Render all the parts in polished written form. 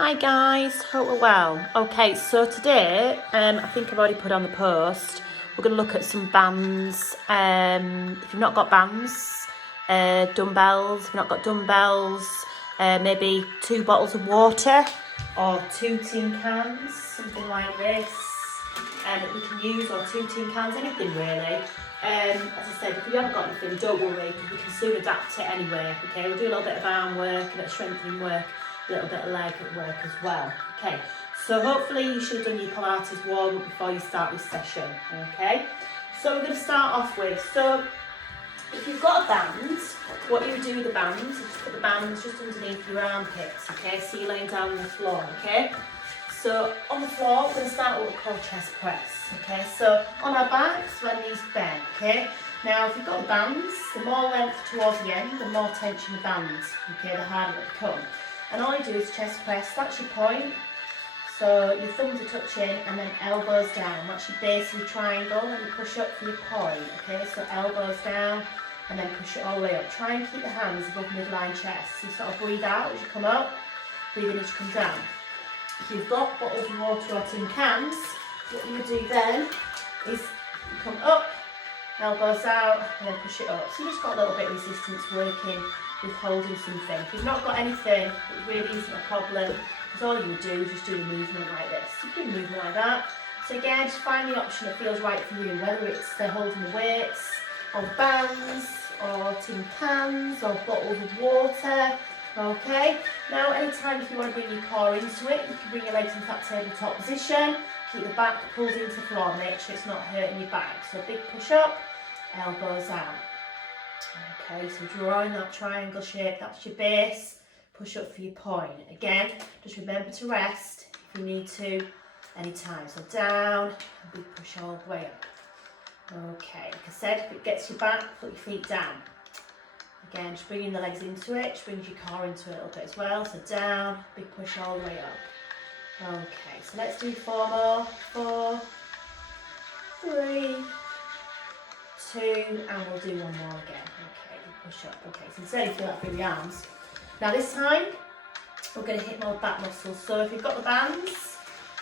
Hi guys, hope we're well. Okay, so today, I think I've already put on the post, we're going to look at some bands. If you've not got bands, dumbbells, if you've not got dumbbells, maybe 2 bottles of water or 2 tin cans, something like this, that we can use, or 2 tin cans, anything really. As I said, if you haven't got anything, don't worry, because we can soon adapt it anyway. Okay, we'll do a little bit of arm work, a bit of strengthening work, a little bit of leg work as well. Okay, so hopefully you should have done your Pilates warm-up before you start this session. Okay, so we're going to start off with, so if you've got a band, what you would do with the band is just put the bands just underneath your armpits. Okay, so you're laying down on the floor. Okay, so on the floor we're going to start with what we call chest press. Okay, so on our backs, our knees bent. Okay, now if you've got the bands, the more length towards the end, the more tension the bands. Okay, the harder it becomes. And all you do is chest press, that's your point. So your thumbs are touching and then elbows down. That's your base of your triangle, and you push up for your point. Okay, so elbows down and then push it all the way up. Try and keep the hands above midline chest. So you sort of breathe out as you come up, breathe in as you come down. If you've got bottles of water or tin cans, what you would do then is you come up, elbows out, and then push it up. So you just got a little bit of resistance working with holding something. If you've not got anything, it really isn't a problem, because all you would do is just do a movement like this. You do a movement like that. So again, just find the option that feels right for you, whether it's they're holding the weights, or bands, or tin cans, or bottles of water. Okay, now anytime if you want to bring your core into it, you can bring your legs into that tabletop position, keep the back pulled into the floor, make sure it's not hurting your back. So big push up, elbows out. Okay, so drawing that triangle shape, that's your base, push up for your point. Again, just remember to rest if you need to, anytime. So down, and big push all the way up. Okay, like I said, if it gets you back, put your feet down. Again, just bringing the legs into it, just brings your core into it a little bit as well. So down, big push all the way up. Okay, so let's do 4 more. 4, 3, 2, and we'll do 1 more again. Okay, push up. Okay, so instead you feel that through the arms. Now this time, we're going to hit more back muscles. So if you've got the bands,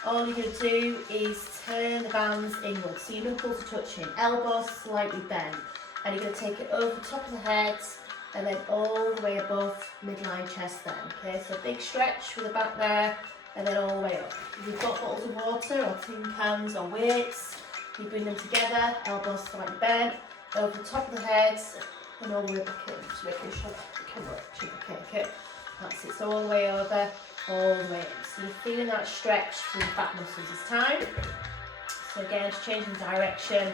all you're going to do is turn the bands inwards. So your knuckles are touching, elbows slightly bent, and you're going to take it over the top of the head, and then all the way above midline chest then. Okay, so big stretch with the back there, and then all the way up. If you've got bottles of water or tin cans or weights, you bring them together, elbows slightly bent, over the top of the head, and all the way back in. Just making sure the camera up. Okay. That's it. So all the way over, all the way in. So you're feeling that stretch through the back muscles this time. So again, just changing the direction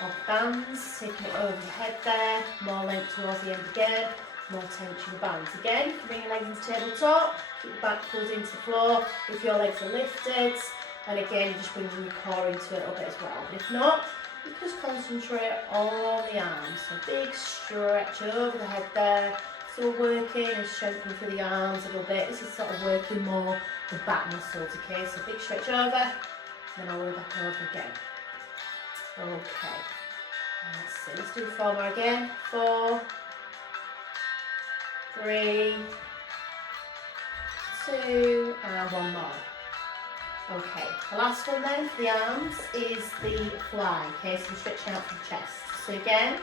of the bands, taking it over the head there, more length towards the end again, more tension of bands. Again, you can bring your legs into tabletop, keep the back pulled into the floor if your legs are lifted. And again, you're just bringing your core into it a little bit as well. But if not, you can just concentrate on the arms. So big stretch over the head there. So we're working and strengthening for the arms a little bit. This is sort of working more the back muscles, okay? So big stretch over, and then all the way back over again. Okay. Let's do 4 more again. 4, 3, 2, and 1 more. Okay, the last one then for the arms is the fly. Okay, so we're stretching out from the chest. So again,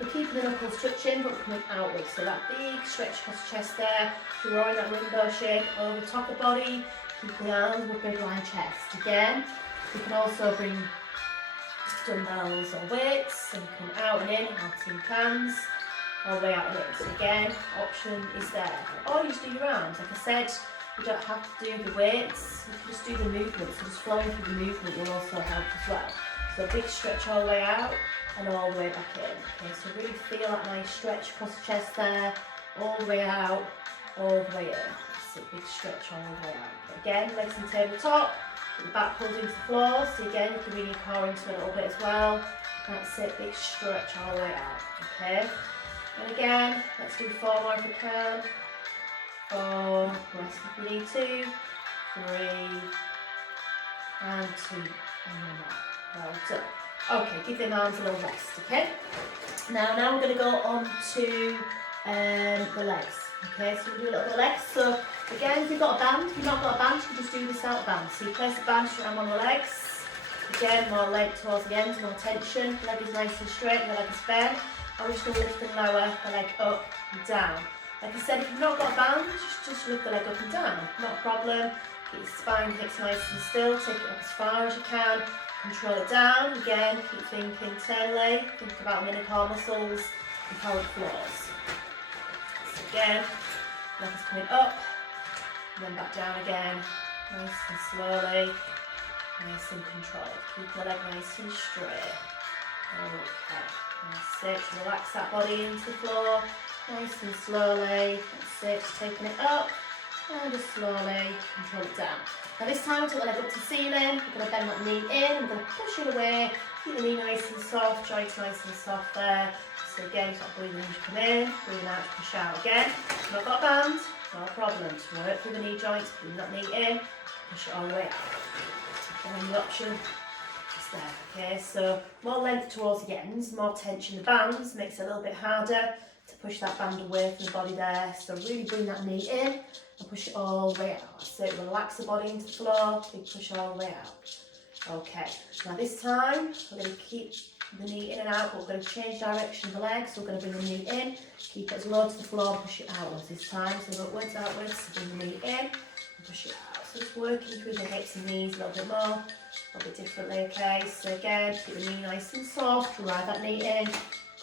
we're keeping the knuckles touching, but we're coming outwards. So that big stretch across the chest there, drawing that window shape over the top of the body, keeping the arms with midline chest. Again, we can also bring dumbbells or weights and come out and in, our tin cans, all the way out and in. So again, option is there. Or you just do your arms. Like I said, you don't have to do the weights, you can just do the movement. So just flowing through the movement will also help as well. So big stretch all the way out and all the way back in. Okay, so really feel that nice stretch across the chest there, all the way out, all the way in. So big stretch all the way out. But again, legs in tabletop, the back pulled into the floor. So again, you can bring your core into it a little bit as well. That's it, big stretch all the way out. Okay, and again, let's do 4 more if we can. 4, rest if you need to, 3, and 2, and 1 more. Well done. Okay, give them arms a little rest, okay? Now we're going to go on to the legs. Okay, so we'll do a little bit of legs. So Again, if you've got a band, if you've not got a band, you can just do this without a band. So you place the band around one of the legs. Again, more leg towards the end, more tension. The leg is nice and straight, the leg is bent. I'm just going to lift and lower the leg up and down. Like I said, if you've not got a band, just lift the leg up and down. Not a problem. Get your spine hips nice and still. Take it up as far as you can. Control it down. Again, keep thinking internally. Think about mini core muscles and pelvic floors. So again, leg is coming up. And then back down again. Nice and slowly. Nice and controlled. Keep the leg nice and straight. Okay. That's it. Relax that body into the floor. Nice and slowly. That's it. Just taking it up. And just slowly control it down. Now this time, take the leg up to the ceiling. We're going to bend that knee in. We're going to push it away. Keep the knee nice and soft. Joints nice and soft there. So again, start breathing in as you come in. Breathing out, push out again. If you've not got a band, no problem. Just work through the knee joints. Bring that knee in. Push it all the way out. And then the option is there. Okay, so more length towards the ends, more tension in the bands. Makes it a little bit harder to push that band away from the body there. So really bring that knee in and push it all the way out. So relax the body into the floor, big push all the way out. Okay, now this time we're going to keep the knee in and out, but we're going to change direction of the leg. So we're going to bring the knee in, keep it as low to the floor, push it outwards this time. So upwards, outwards, so bring the knee in and push it out. So just working through the hips and knees a little bit more, a little bit differently, okay? So again, keep the knee nice and soft, ride that knee in,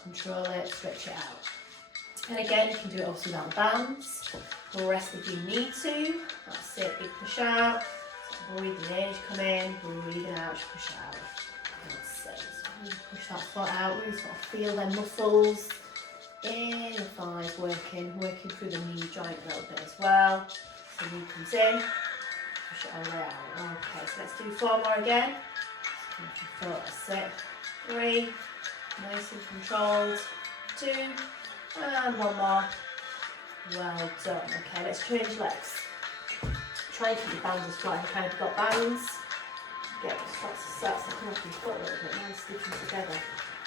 control it, stretch it out. And again, you can do it obviously without the bands. Or rest if you need to. That's it, big push out. So breathing in as you come in, breathing out as you push out. That's it. So really push that foot out, really sort of feel them muscles in the thighs working through the knee joint a little bit as well. So knee comes in, push it all the way out. Okay, so let's do 4 more again. That's it. 3, nice and controlled. 2, and 1 more. Well done. Okay, let's change legs. Try and keep your bands as flat as you kind of got bands. Get the straps to come off your foot a little bit and stick them together.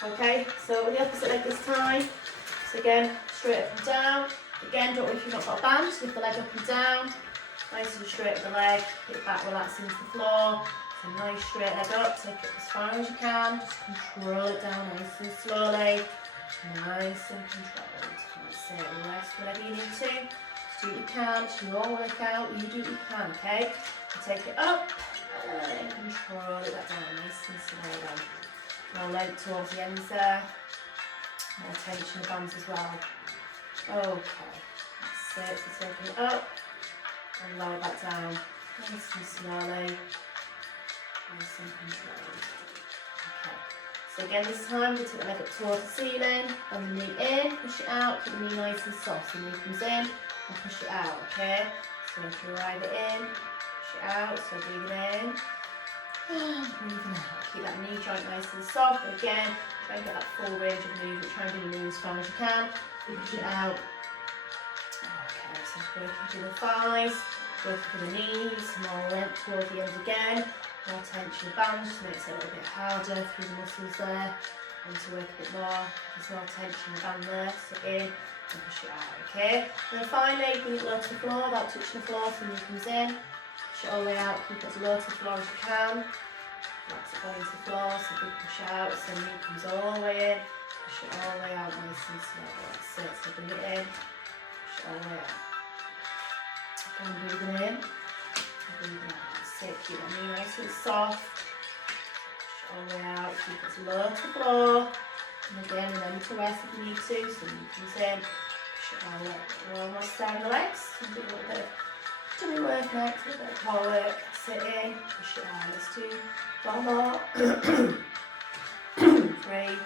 Okay, so with the opposite leg this time. So again, straight up and down. Again, don't worry if you've not got a band, lift the leg up and down. Nice and straight with the leg. Hip back, relax into the floor. So nice straight leg up, take it as far as you can. Just control it down nice and slowly. Nice and controlled. That's it. Rest whenever you need to. Just do what you can. It's your workout. You do what you can, okay? And take it up and control it back down. Nice and slow. More length towards the ends there. More tension in the bands as well. Okay. That's it. So taking it up and lower back down. Nice and slowly. Nice and controlled. Okay. So again, this time, we take the leg up towards the ceiling, bend the knee in, push it out, keep the knee nice and soft. So the knee comes in and push it out, okay? So if you ride it in, push it out, so breathing in, and breathing out. Keep that knee joint nice and soft, but again, try and get that full range of movement, try and bring your knee as far as you can, push it out. Okay, so just working through the thighs, working through the knees, more length towards the ends again. More tension in the bands, just makes it a little bit harder through the muscles there. And to work a bit more, there's more tension in the band there, so in and push it out, okay? And then finally, bring it low to the floor without touching the floor, so the knee comes in, push it all the way out, keep it as low to the floor as you can. Relax it going into the floor, so big push out, so the knee comes all the way in, push it all the way out nice and slow. That's it, so bring it in, push it all the way out. Again, breathing in, and breathing out. Keep that knee nice and soft. Push it all the way out. Keep it as low to the floor. And again, remember to rest if you need to. So you can push it all the way. We're almost down the legs. Do a little bit of tummy work next, a little bit of core work. Sit in, push it out. Let's do 1 more. 3.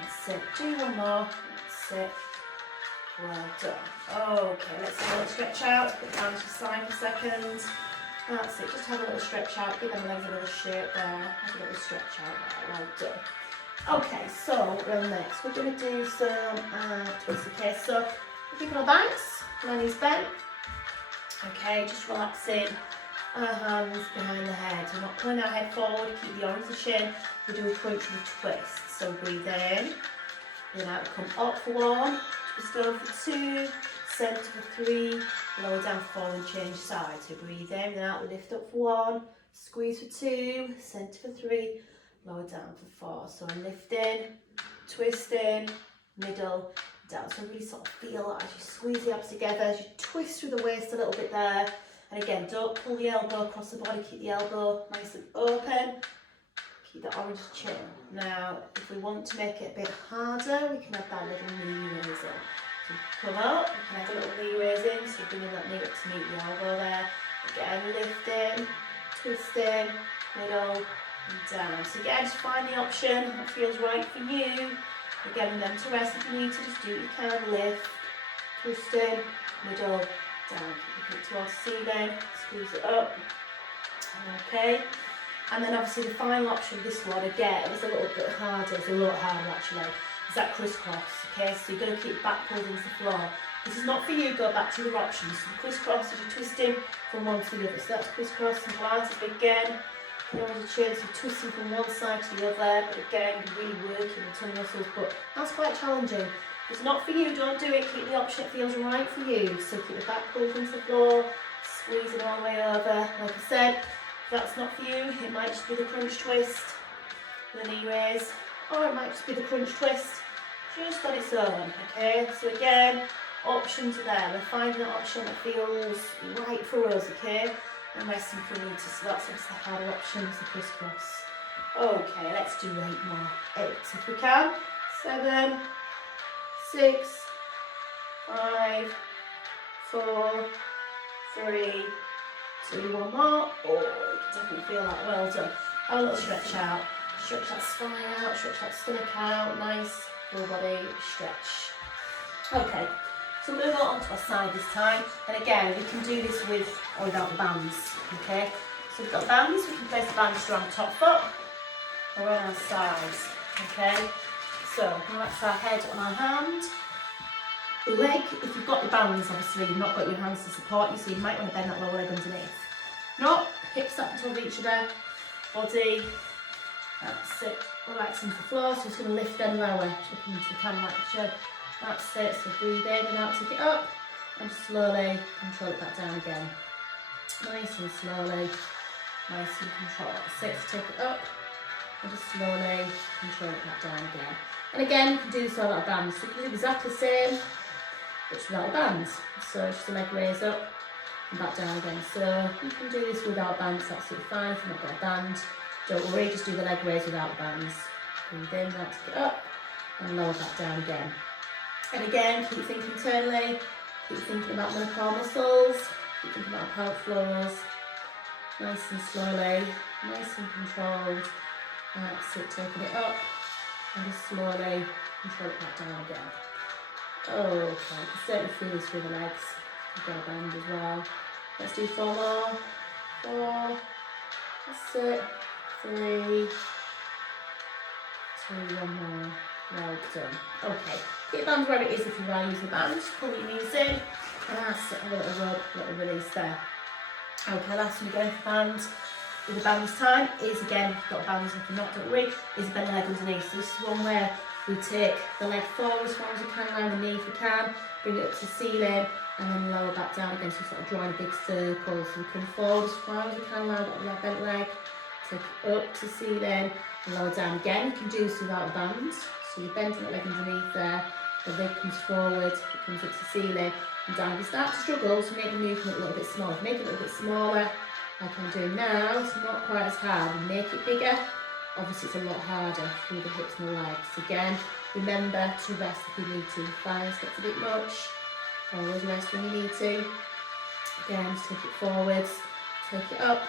That's it. Do 1 more. That's it. Well done. Okay, let's have a little stretch out. Put it down to the side for a second. That's it, just have a little stretch out, give them legs a little shape there, have a little stretch out there, well done. Okay, so next we're going to do some twists, okay, so we're keeping our banks, knees bent, okay, just relaxing our hands behind the head, we're not pulling our head forward, keep the arms to chin, we'll do a crunch and a twist, so breathe in, then out, come up for 1, twist over for 2, centre for 3, lower down for 4 and change sides. So breathe in and out, lift up for 1, squeeze for 2, centre for 3, lower down for 4. So I'm lifting, twisting, middle, down. So really sort of feel as you squeeze the abs together, as you twist through the waist a little bit there. And again, don't pull the elbow across the body, keep the elbow nice and open. Keep that orange chin. Now, if we want to make it a bit harder, we can add that little knee raise in. So come up, you can add a little knee raise in, so bringing that knee up to meet the elbow there. Again, lifting, twisting, middle, and down. So again, just find the option that feels right for you. Again, remember to rest if you need to, just do what you can. Lift, twisting, middle, down. Keep it towards the ceiling, squeeze it up. Okay. And then obviously the final option, this one again, is a little bit harder, it's a lot harder actually, is that crisscross, okay? So you're going to keep back pulled into the floor. This is not for you, go back to your options. So the crisscross is you're twisting from one to the other. So that's crisscross and Pilates again. You know, as you change, so twisting from one side to the other, but again, you're really working the tummy muscles, but that's quite challenging. If it's not for you, don't do it, keep the option that feels right for you. So keep the back pulled into the floor, squeeze it all the way over, like I said. If that's not for you, it might just be the crunch twist, the knee raise, or it might just be the crunch twist, just on its own, okay? So again, options are there. We're finding an option that feels right for us, okay? And resting for me to, so that's obviously the harder option, is the crisscross. Okay, let's do 8 more. 8 if we can. 7, 6, 5, 4, 3, 2, 1 more. Oh, you can definitely feel that. Well done. Have a little stretch out. Stretch that spine out, stretch that stomach out. Nice full body stretch. Okay, so move on to our side this time. And again, we can do this with or without the bands. Okay, so we've got bands. We can place the bands around the top foot or on our sides. Okay, so that's our head on our hand. The leg, if you've got the bands, obviously you've not got your hands to support you, so you might want to bend that lower leg underneath. Not hips up until each other, body, that's it, relax into the floor, so just going to lift them lower, looking into the camera action, that's it, so breathe in and out, take it up, and slowly control it back down again. Nice and slowly, nice and control, that's it, so take it up, and just slowly control it back down again. And again, you can do this without bands, so you can do exactly the same, but without bands. So just a leg raise up and back down again. So you can do this without bands, absolutely fine. If you've not got a band, don't worry, just do the leg raise without bands. Breathe in, now take it up and lower back down again. And again, keep thinking internally, keep thinking about the core muscles, keep thinking about pelvic floors, nice and slowly, nice and controlled. That's it, taking it up and just slowly control it back down again. Okay, you can certainly feel this through the legs. You've got a band as well. Let's do 4 more. 4, that's it. 3, 2, 1 more. Well done. Okay, get your band where it is if you are using the band. Just pull your knees in. And that's it, a little rub, a little release there. Okay, last one again for bands. With the band this time is again, if you've got bands, if you're not, don't worry, is bend the leg underneath. So this is one where we take the leg forward as far as we can, around the knee if we can, bring it up to the ceiling, and then lower back down again, so sort of drawing a big circle. So we come forward as far as we can, lower that bent leg, take it up to the ceiling, and lower down again. You can do this without a band. So you're bending that leg underneath there, the leg comes forward, it comes up to the ceiling, and down. If you start to struggle, so make the movement a little bit smaller. Make it a little bit smaller, like I'm doing now. It's not quite as hard. Make it bigger. Obviously it's a lot harder through the hips and the legs. Again, remember to rest if you need to. If thighs gets a bit much, always rest when you need to. Again, just take it forwards, take it up,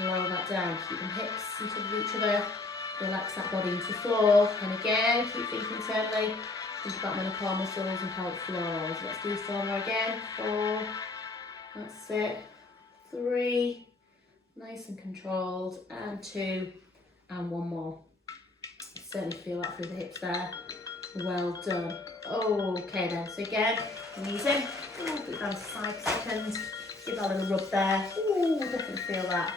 lower that down. Keep them hips in touch with each other. Relax that body into the floor. And again, keep thinking internally. Think about the core muscles and pelvic floors. Let's do 4 more again. 4, that's it. 3, nice and controlled. And 2. And 1 more. Certainly feel that through the hips there. Well done. Okay then, so again, knees in. Put it down to the side for a second. Give that a little rub there. Definitely feel that.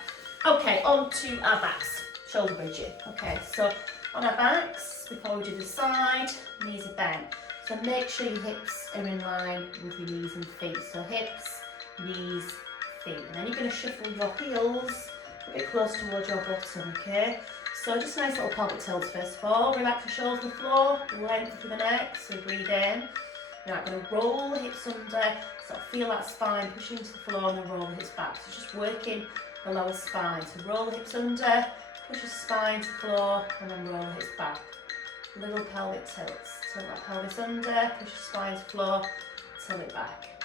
Okay, on to our backs. Shoulder bridging. Okay, so on our backs, before we do the side, knees are bent. So So make sure your hips are in line with your knees and feet. So hips, knees, feet. And then you're going to shuffle your heels a bit close towards your bottom, okay? So just nice little pelvic tilts first of all. Relax your shoulders on the floor, length through the neck, so breathe in. You're now going to roll the hips under, sort of feel that spine pushing into the floor and then roll the hips back. So just working the lower spine. So roll the hips under, push the spine to the floor and then roll the hips back. Little pelvic tilts. Tilt that pelvis under, push the spine to the floor, tilt it back.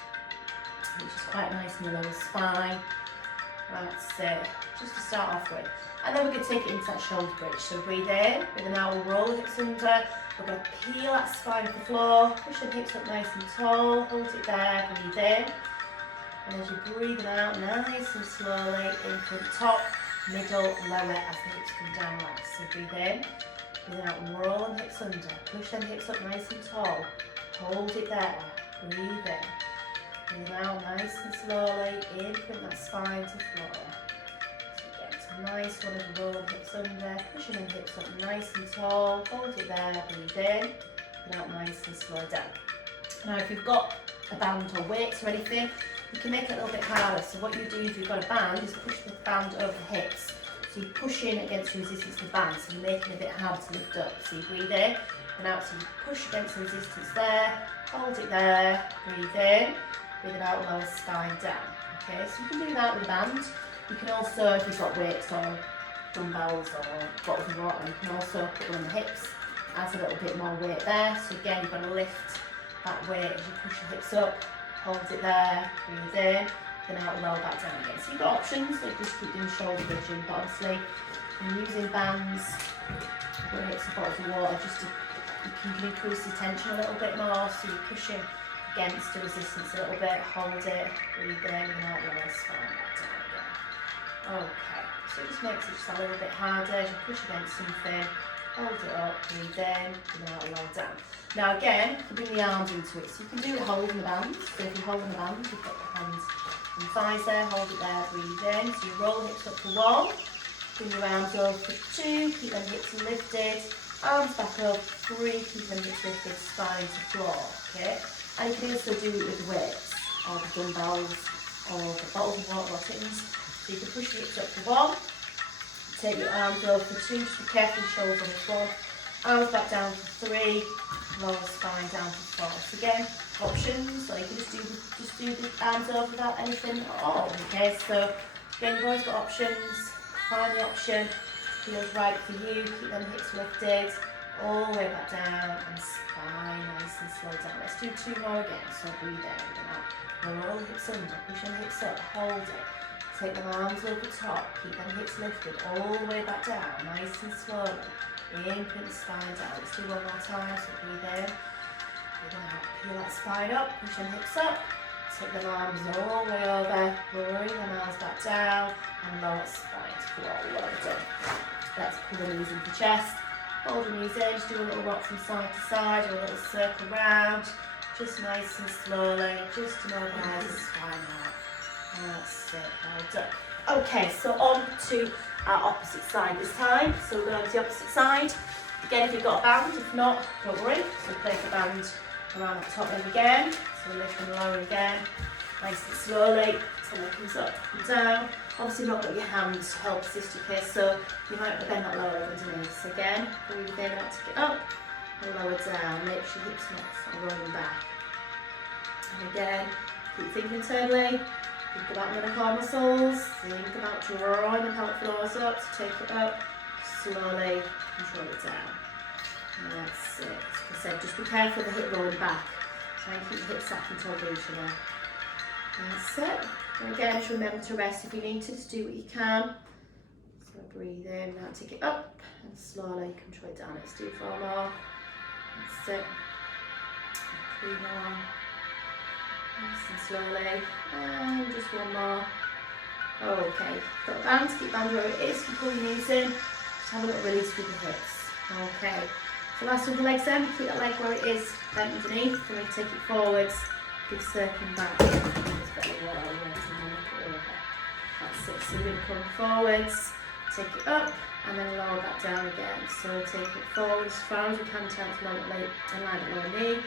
Which is quite nice in the lower spine. That's it, just to start off with. And then we're going to take it into that shoulder bridge. So breathe in, now we'll roll the hips under. We're going to peel that spine off the floor, push the hips up nice and tall, hold it there, breathe in. And as you're breathing out, nice and slowly, in from the top, middle, lower, as the hips come down like so. Breathe in, breathe out, and roll the hips under. Push them hips up nice and tall, hold it there, breathe in. Breathe out, nice and slowly, in from that spine to the floor. Nice one as you roll the hips under, pushing the hips up nice and tall, hold it there, breathe in, and out nice and slow down. Now if you've got a band or weights or anything, you can make it a little bit harder. So what you do if you've got a band is push the band over the hips. So you push in against the resistance of the band, so you're making it a bit hard to lift up. So you breathe in and out, so you push against the resistance there, hold it there, breathe in, breathe it out, lower spine down. Okay, so you can do that with a band. You can also, if you've got weights or dumbbells or bottles of water, you can also put them on the hips, adds a little bit more weight there. So again, you've got to lift that weight as you push your hips up, hold it there, breathe in, then out, lower back down again. So you've got options, like just keep doing shoulder bridging, but obviously when using bands, weights or bottles of water, just to, you can increase the tension a little bit more, so you're pushing against the resistance a little bit, hold it, breathe in, and out, lower spine back down. Okay, so it just makes it just a little bit harder as you push against something, hold it up, breathe in, and out, lower down. Now again, you bring the arms into it, so you can do it holding the band. So if you're holding the band, you've got the hands on the thighs there, hold it there, breathe in. So you roll the hips up for 1, bring your arms over for 2, keep them hips lifted, arms back up, 3, keep them hips lifted, spine to floor, okay? And you can also do it with weights, or the dumbbells, or the bottles of water or tins. So you can push your hips up for 1, take your arms over for 2, just be careful your shoulders on the floor, arms back down for 3, lower spine down for 4. So again, options, or you can just do the arms over without anything at all, okay? So again, you've always got options, find the option, feels right for you, keep them hips lifted, all the way back down, and spine nice and slow down. Let's do 2 more again, so breathe in, roll the hips under, push the hips up, hold it. Take the arms over the top, keep them hips lifted all the way back down, nice and slowly. In, put the spine down. Let's do 1 more time, so breathe in, breathe out. Peel that spine up, push them hips up, take the arms all the way over, bring them arms back down, and lower spine to floor. Well done. Let's pull the knees into the chest, hold the knees in, just do a little rock from side to side, or a little circle round, just nice and slowly, just to mobilise the spine out. That's it, well done. Okay, so on to our opposite side this time. So we're going on to the opposite side. Again, if you've got a band, if not, don't worry. So place the band around the top leg again. So we lift and lower again, nice and slowly, so it comes up and down. Obviously you've not got your hands to help assist, okay, so you might bend that lower leg underneath. So again, breathe in, out to get up, and lower down. Make sure your hips not rolling back. And again, keep thinking internally. Think about middle core muscles, think about drawing the pelvic floors up, so take it up, slowly control it down. And that's it. As I said, just be careful of the hip rolling back. Try and keep the hips up until reaching there. That's it. And again, just remember to rest if you need to, just do what you can. So breathe in, now take it up, and slowly control it down. Let's do 4 more. That's it. 3 more. Nice and slowly, and just 1 more. Okay, got a band, keep band where it is, you pull your knees in, just have a little release with the hips. Okay, so last with the legs then, keep that leg where it is, bent underneath, and then take it forwards, keep circling back. That's it, so you're going to come forwards, take it up, and then lower back down again. So take it forwards as far as you can, turn to lower leg, and line the lower knee.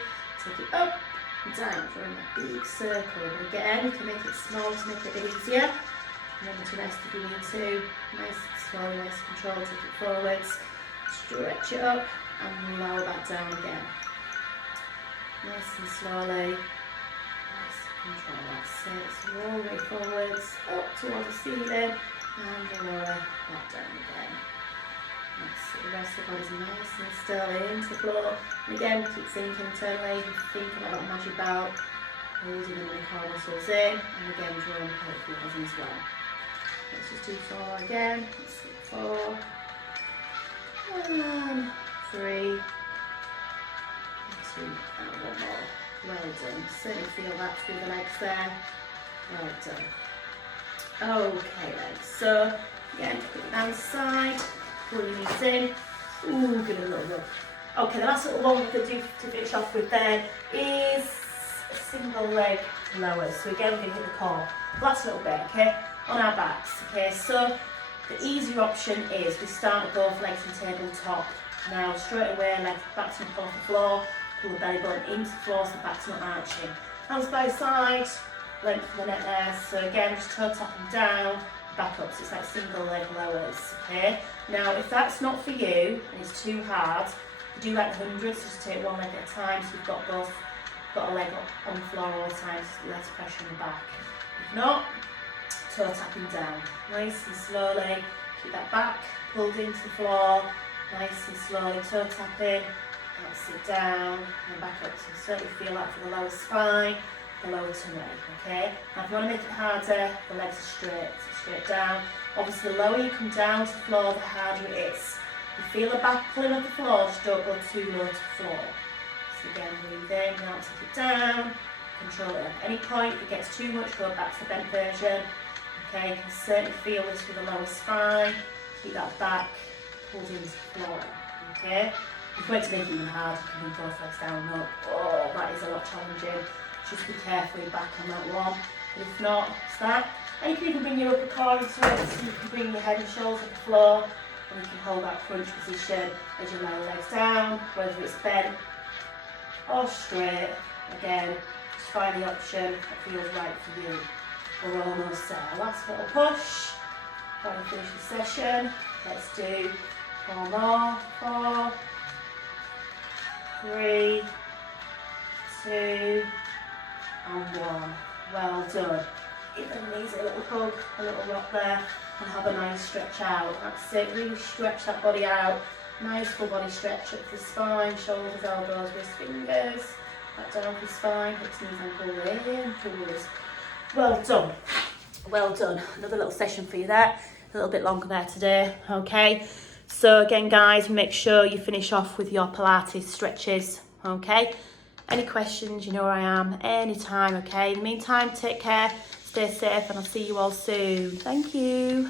take it up and down, drawing a big circle. And again, you can make it small to make it a bit easier. Remember to rest if you need to. Nice and slowly, nice and controlled, take it forwards, stretch it up and lower back down again. Nice and slowly, nice and controlled, that's it. So all the way forwards, up towards the ceiling and lower back down again. That's it, the rest of the body's nice and still into the floor. And again, keep thinking internally, think about that magic belt, holding the core muscles in, and again drawing the pelvic floors in as well. Let's just do 4 again. Let's see, 4 and 3 and 2 and 1 more. Well done. Certainly feel that through the legs there. Well done. Okay then. So again, put it down the side. Pull your knees in. Ooh, give it a little rub. Okay, the last little one we're going to do to finish off with then is a single leg lower. So again, we're going to hit the core. Last little bit, okay? On our backs, okay? So the easier option is we start with both legs and tabletop. Now straight away, legs back's not off the floor, pull the belly button into the floor so the back's not arching. Hands by side, length of the neck there. So again, just toe tap and down, back up. So it's like single leg lowers, okay? Now if that's not for you and it's too hard, you do like the hundreds, so just take one leg at a time. So you've got a leg up on the floor all the time, so less pressure on the back. If not, toe tapping down, nice and slowly, keep that back pulled into the floor, nice and slowly, toe tapping, and sit down, and back up, so certainly feel that for the lower spine, the lower tummy, okay? Now if you want to make it harder, the legs are straight, so straight down. Obviously the lower you come down to the floor, the harder it is. If you feel the back pulling off the floor, just don't go too low to the floor. So again, breathe in, now take it down, control it at any point. If it gets too much, go back to the bent version. Okay, you can certainly feel this with the lower spine. Keep that back pulled into the floor. Okay, if you want to make it even harder, you can move both legs down and up. Oh, that is a lot challenging. Just be careful with your back on that one. But if not, it's that. And you can even bring your upper core into it, so you can bring your head and shoulders to the floor, and you can hold that crunch position as you lower legs down, whether it's bent or straight. Again, just find the option that feels right for you. We're almost there. Last little push. Before we finish the session, let's do 4 more. 4, 3, 2, and 1. Well done. Give the knees a little hug, a little rock there, and have a nice stretch out. That's it. Really stretch that body out. Nice full body stretch up the spine, shoulders, elbows, wrist, fingers. Back down the spine, hips, knees, ankle, in, towards. Well done. Well done. Another little session for you there. A little bit longer there today. Okay. So again, guys, make sure you finish off with your Pilates stretches. Okay. Any questions, you know where I am anytime. Okay. In the meantime, take care, stay safe, and I'll see you all soon. Thank you.